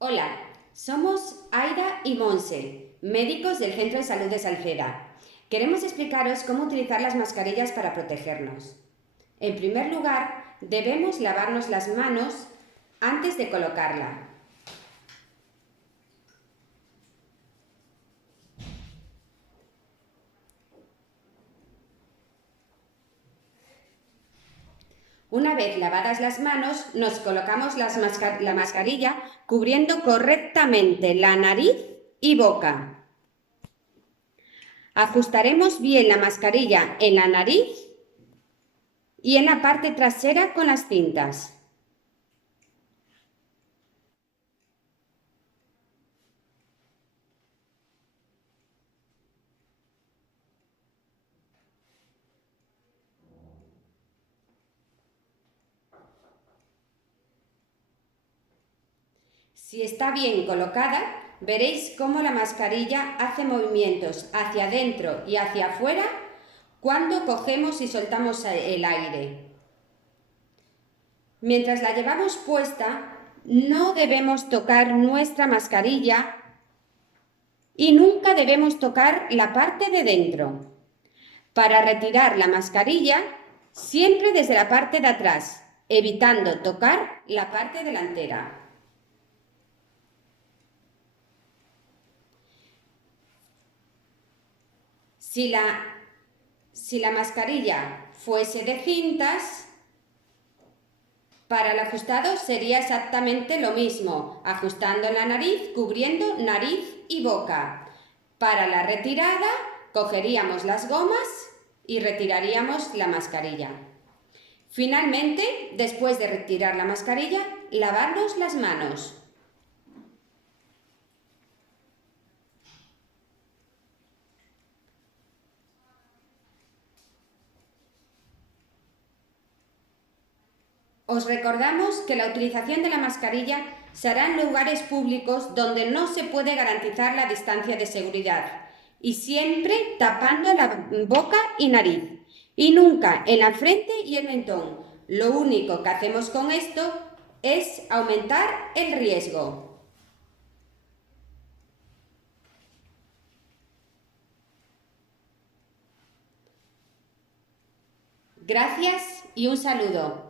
Hola, somos Aida y Monse, médicos del Centro de Salud de Salceda. Queremos explicaros cómo utilizar las mascarillas para protegernos. En primer lugar, debemos lavarnos las manos antes de colocarla. Una vez lavadas las manos, nos colocamos la mascarilla cubriendo correctamente la nariz y boca. Ajustaremos bien la mascarilla en la nariz y en la parte trasera con las cintas. Si está bien colocada, veréis cómo la mascarilla hace movimientos hacia adentro y hacia afuera cuando cogemos y soltamos el aire. Mientras la llevamos puesta, no debemos tocar nuestra mascarilla y nunca debemos tocar la parte de dentro. Para retirar la mascarilla, siempre desde la parte de atrás, evitando tocar la parte delantera. Si la mascarilla fuese de cintas, para el ajustado sería exactamente lo mismo, ajustando la nariz, cubriendo nariz y boca. Para la retirada, cogeríamos las gomas y retiraríamos la mascarilla. Finalmente, después de retirar la mascarilla, lavarnos las manos. Os recordamos que la utilización de la mascarilla se hará en lugares públicos donde no se puede garantizar la distancia de seguridad y siempre tapando la boca y nariz y nunca en la frente y el mentón. Lo único que hacemos con esto es aumentar el riesgo. Gracias y un saludo.